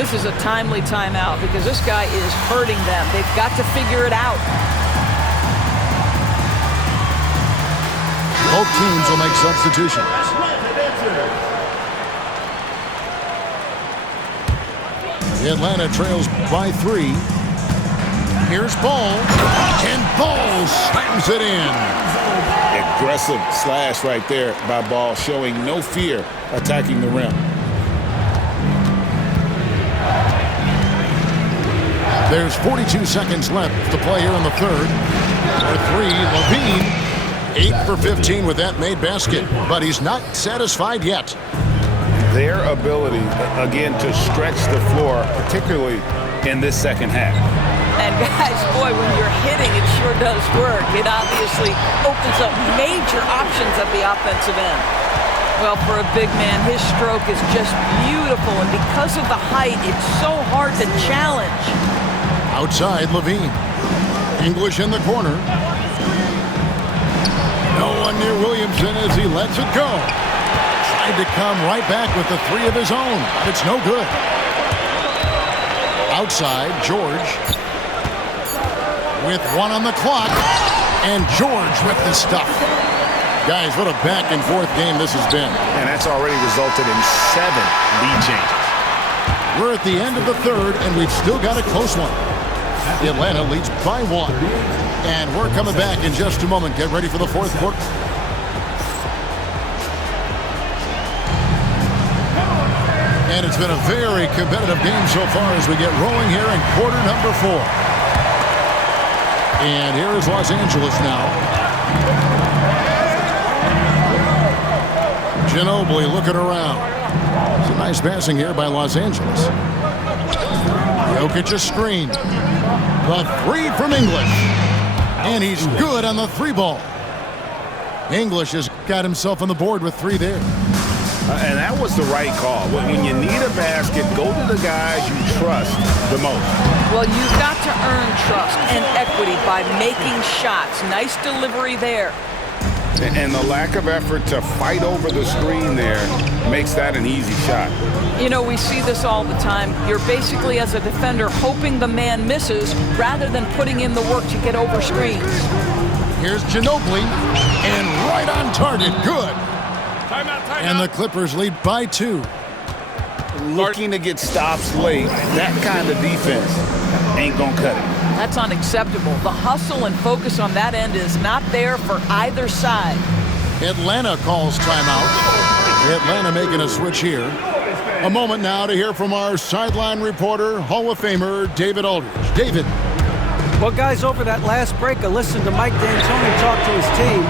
This is a timely timeout because this guy is hurting them. They've got to figure it out. Both teams will make substitutions. Atlanta trails by 3. Here's Ball, and Ball slams it in. Aggressive slash right there by Ball, showing no fear attacking the rim. There's 42 seconds left to play here in the third. For 3, LaVine, 8 for 15 with that made basket, but he's not satisfied yet. Their ability, again, to stretch the floor, particularly in this second half. And guys, boy, when you're hitting, it sure does work. It obviously opens up major options at the offensive end. Well, for a big man, his stroke is just beautiful, and because of the height, it's so hard to challenge. Outside, LaVine. English in the corner. No one near Williamson as he lets it go. Tried to come right back with the 3 of his own, but it's no good. Outside, George. With 1 on the clock, and George with the stuff. Guys, what a back-and-forth game this has been. And that's already resulted in 7 lead changes. We're at the end of the third, and we've still got a close one. Atlanta leads by 1. And we're coming back in just a moment. Get ready for the fourth quarter. And it's been a very competitive game so far as we get rolling here in quarter number 4. And here is Los Angeles now. Ginobili looking around. It's a nice passing here by Los Angeles. Jokic a screen. The 3 from English. And he's good on the 3 ball. English has got himself on the board with 3 there. And that was the right call. When you need a basket, go to the guys you trust the most. Well, you've got to earn trust and equity by making shots. Nice delivery there. And the lack of effort to fight over the screen there makes that an easy shot. You know, we see this all the time. You're basically, as a defender, hoping the man misses rather than putting in the work to get over screens. Here's Ginobili, and right on target. Good. And the Clippers lead by 2. Looking to get stops late, that kind of defense ain't gonna cut it. That's unacceptable. The hustle and focus on that end is not there for either side. Atlanta calls timeout. Atlanta making a switch here. A moment now to hear from our sideline reporter, Hall of Famer David Aldridge. David. Well, guys, over that last break, I listened to Mike D'Antoni talk to his team.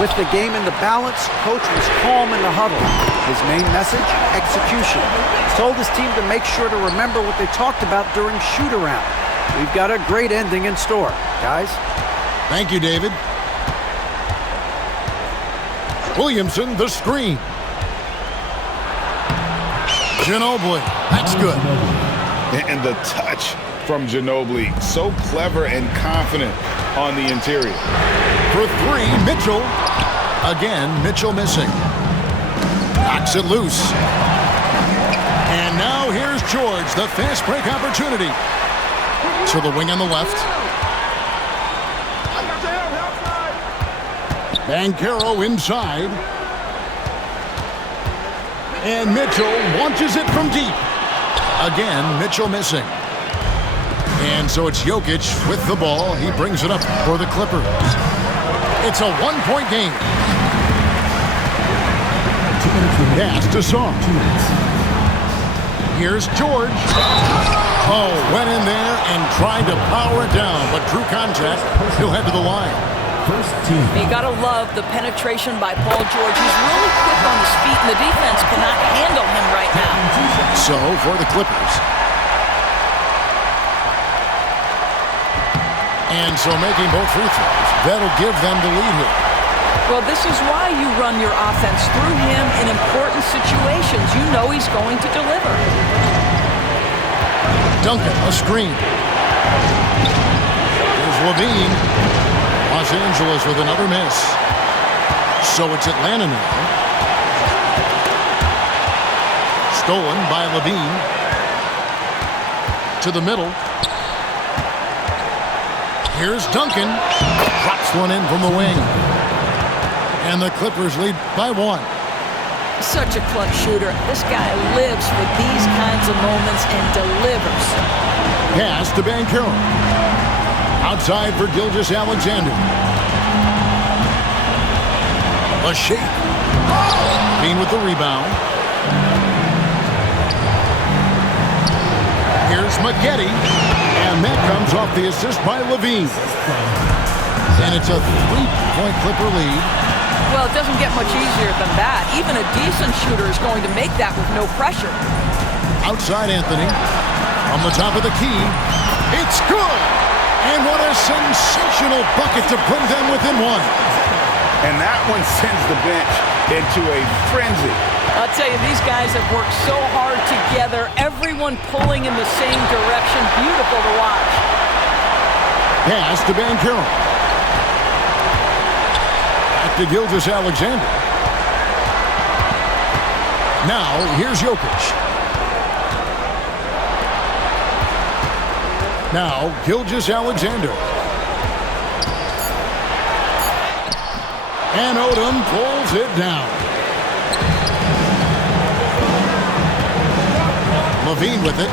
With the game in the balance, coach was calm in the huddle. His main message, execution. He told his team to make sure to remember what they talked about during shoot-around. We've got a great ending in store, guys. Thank you, David. Williamson, the screen. Ginobili, that's good. And the touch from Ginobili, so clever and confident on the interior. For 3, Mitchell. Again, Mitchell missing. Knocks it loose. And now here's George, the fast break opportunity. To the wing on the left. Banchero inside. And Mitchell launches it from deep. Again, Mitchell missing. And so it's Jokic with the ball. He brings it up for the Clippers. It's a 1-point game. Pass to Song. Here's George. Oh, went in there and tried to power it down, but drew contact. He'll head to the line. You got to love the penetration by Paul George. He's really quick on his feet, and the defense cannot handle him right now. So for the Clippers. And so making both free throws, that'll give them the lead here. Well, this is why you run your offense through him in important situations. You know he's going to deliver. Duncan, a screen. Here's LaVine. Los Angeles with another miss. So it's Atlanta now. Stolen by LaVine. to the middle. Here's Duncan. Drops one in from the wing. And the Clippers lead by 1. Such a clutch shooter. This guy lives for these kinds of moments and delivers. Pass to Banchero. Outside for Gilgeous-Alexander. A shake. Bean with the rebound. Here's Maggette. And that comes off the assist by Levine. And it's a 3-point Clipper lead. Well, it doesn't get much easier than that. Even a decent shooter is going to make that with no pressure. Outside Anthony. On the top of the key. It's good! And what a sensational bucket to bring them within 1. And that one sends the bench into a frenzy. I'll tell you, these guys have worked so hard together. Everyone pulling in the same direction. Beautiful to watch. Pass to Banchero. To Gilgeous-Alexander. Now, here's Jokic. Now, Gilgeous-Alexander. And Odom pulls it down. Levine with it.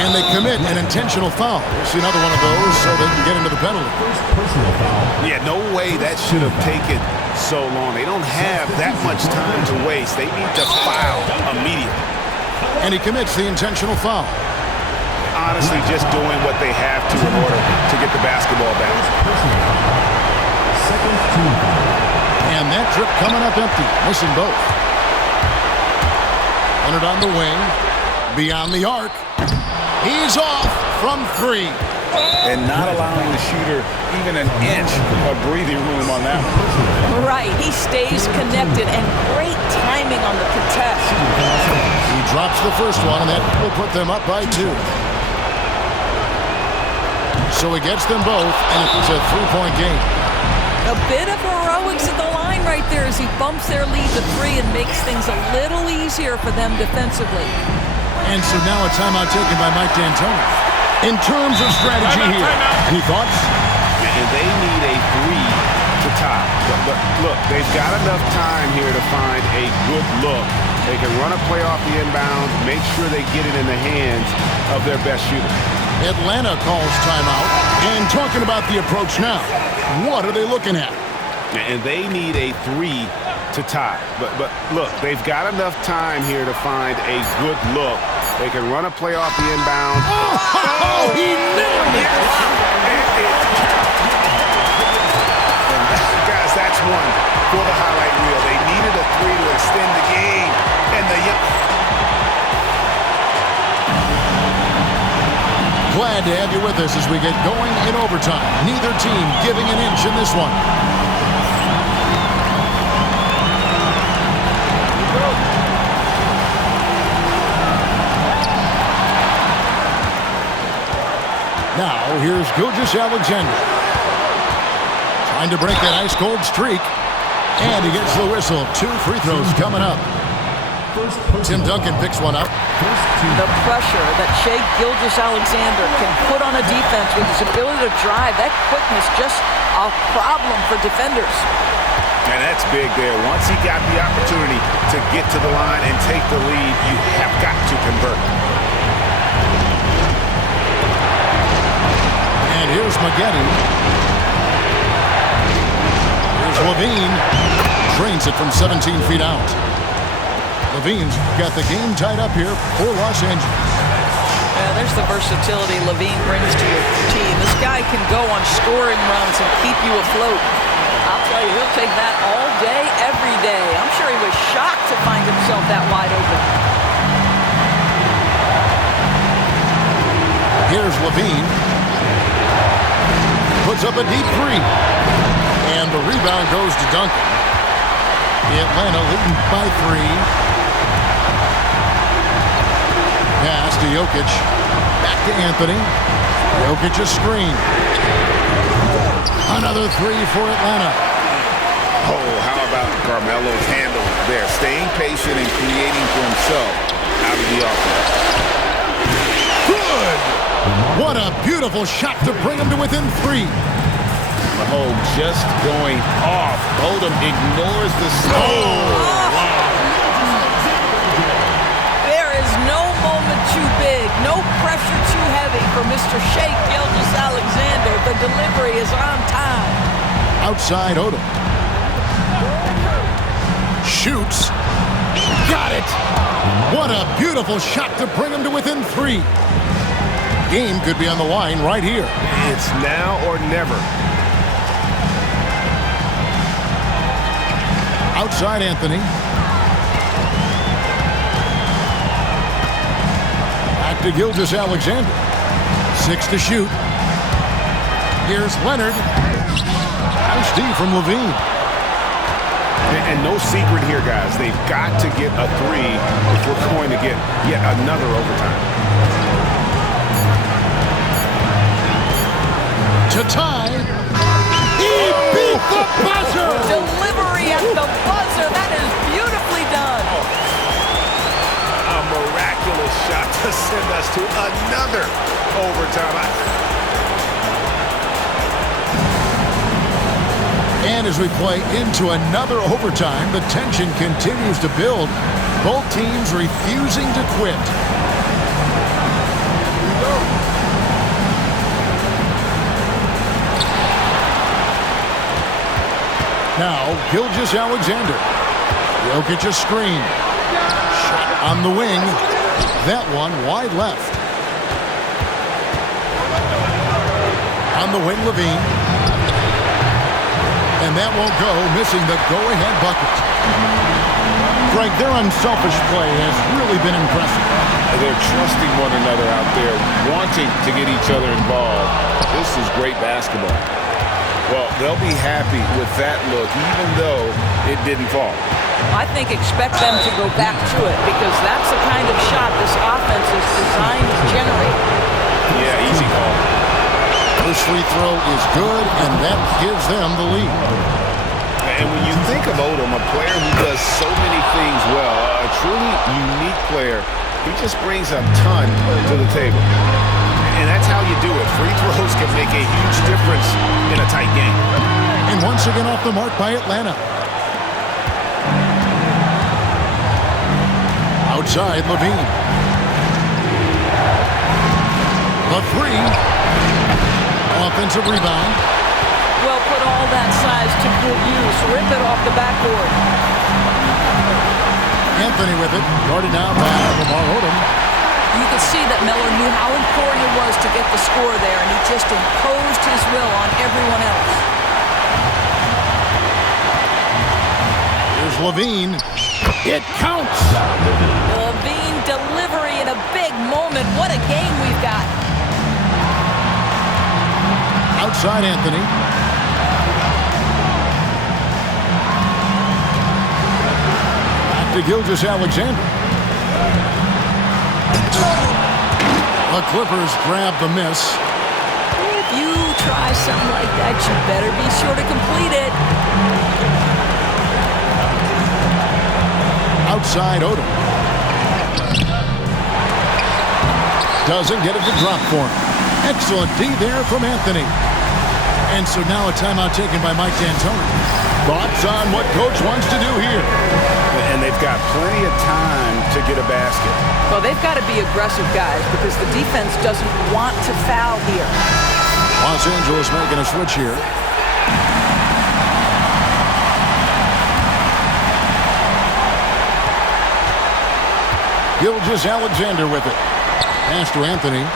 And they commit an intentional foul. We'll see another one of those so they can get into the penalty. Yeah, no way that should have taken so long. They don't have that much time to waste. They need to foul immediately. And he commits the intentional foul. Honestly, just doing what they have to in order to get the basketball back. And that trip coming up empty, missing both. Leonard on the wing, beyond the arc. He's off from 3. And not allowing the shooter even an inch of breathing room on that one. Right, he stays connected and great timing on the contest. He drops the first one, and that will put them up by 2. So he gets them both, and it's a 3-point game. A bit of heroics at the line right there as he bumps their lead to 3 and makes things a little easier for them defensively. And so now a timeout taken by Mike D'Antoni. In terms of strategy here, any thoughts? And they need a 3 to tie. But look, they've got enough time here to find a good look. They can run a play off the inbound, make sure they get it in the hands of their best shooter. Atlanta calls timeout. And talking about the approach now, what are they looking at? And they need a 3 to tie. But look, they've got enough time here to find a good look. They can run a play off the inbound. Oh, he nailed it! And guys, that's one for the highlight reel. They needed a 3 to extend the game. And Glad to have you with us as we get going in overtime. Neither team giving an inch in this one. Now, here's Gilgeous-Alexander. Trying to break that ice-cold streak. And he gets the whistle. 2 free throws coming up. Tim Duncan picks one up. The pressure that Shai Gilgeous-Alexander can put on a defense with his ability to drive, that quickness just a problem for defenders. And that's big there. Once he got the opportunity to get to the line and take the lead, you have got to convert. And here's Maggette. Here's Levine. Drains it from 17 feet out. Levine's got the game tied up here for Los Angeles. Yeah, there's the versatility Levine brings to your team. This guy can go on scoring runs and keep you afloat. I'll tell you, he'll take that all day, every day. I'm sure he was shocked to find himself that wide open. Here's Levine. Puts up a deep 3. And the rebound goes to Duncan. Atlanta leading by 3. Pass to Jokic. Back to Anthony. Jokic a screen. Another 3 for Atlanta. Oh, how about Carmelo's handle there? Staying patient and creating for himself out of the offense. What a beautiful shot to bring him to within 3. Mahomes just going off. Odom ignores the There is no moment too big, no pressure too heavy for Mr. Shea Gilgeous-Alexander. The delivery is on time. Outside Odom. Shoots. Got it. What a beautiful shot to bring him to within 3. Game could be on the line right here. It's now or never. Outside Anthony. Back to Gilgeous-Alexander. 6 to shoot. Here's Leonard. Nice D from Levine. And no secret here, guys. They've got to get a 3 if we're going to get yet another overtime. To tie. He beat the buzzer. Delivery at the buzzer. That is beautifully done. A miraculous shot to send us to another overtime. And as we play into another overtime, the tension continues to build. Both teams refusing to quit. Now, Gilgeous-Alexander. Jokic a screen. Shot on the wing. That one wide left. On the wing, Levine. And that won't go, missing the go-ahead bucket. Greg, their unselfish play has really been impressive. They're trusting one another out there, wanting to get each other involved. This is great basketball. Well, they'll be happy with that look, even though it didn't fall. I think expect them to go back to it because that's the kind of shot this offense is designed to generate. Yeah, easy call. First free throw is good, and that gives them the lead. And when you think of Odom, a player who does so many things well, a truly unique player, he just brings a ton to the table. And that's how you do it. Free throws can make a huge difference in a tight game. And once again off the mark by Atlanta. Outside, Levine. The 3. Offensive rebound. Well, put all that size to good use. Rip it off the backboard. Anthony with it. Guarded down by Lamar Odom. You could see that Miller knew how important it was to get the score there, and he just imposed his will on everyone else. Here's Levine. It counts. Levine delivery in a big moment. What a game we've got. Outside Anthony. Back to Gilgeous-Alexander. The Clippers grab the miss. If you try something like that, you better be sure to complete it. Outside Odom. Doesn't get it to drop for him. Excellent D there from Anthony. And so now a timeout taken by Mike D'Antoni. Thoughts on what Coach wants to do here? And they've got plenty of time to get a basket. Well, they've got to be aggressive, guys, because the defense doesn't want to foul here. Los Angeles making a switch here. Gilgeous-Alexander with it. Pass to Anthony.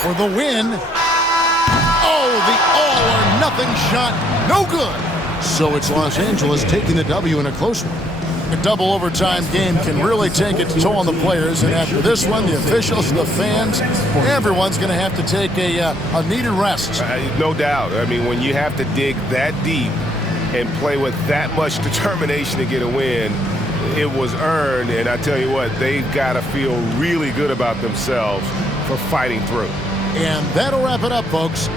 For the win. Oh, the all-or-nothing shot. No good. So it's Los Angeles taking the W in a close one. A double overtime game can really take its toll on the players. And after this one, the officials and the fans, everyone's going to have to take a needed rest. No doubt. I mean, when you have to dig that deep and play with that much determination to get a win, it was earned. And I tell you what, they've got to feel really good about themselves for fighting through. And that'll wrap it up, folks.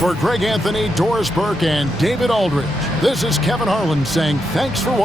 For Greg Anthony, Doris Burke, and David Aldridge, this is Kevin Harlan saying thanks for watching.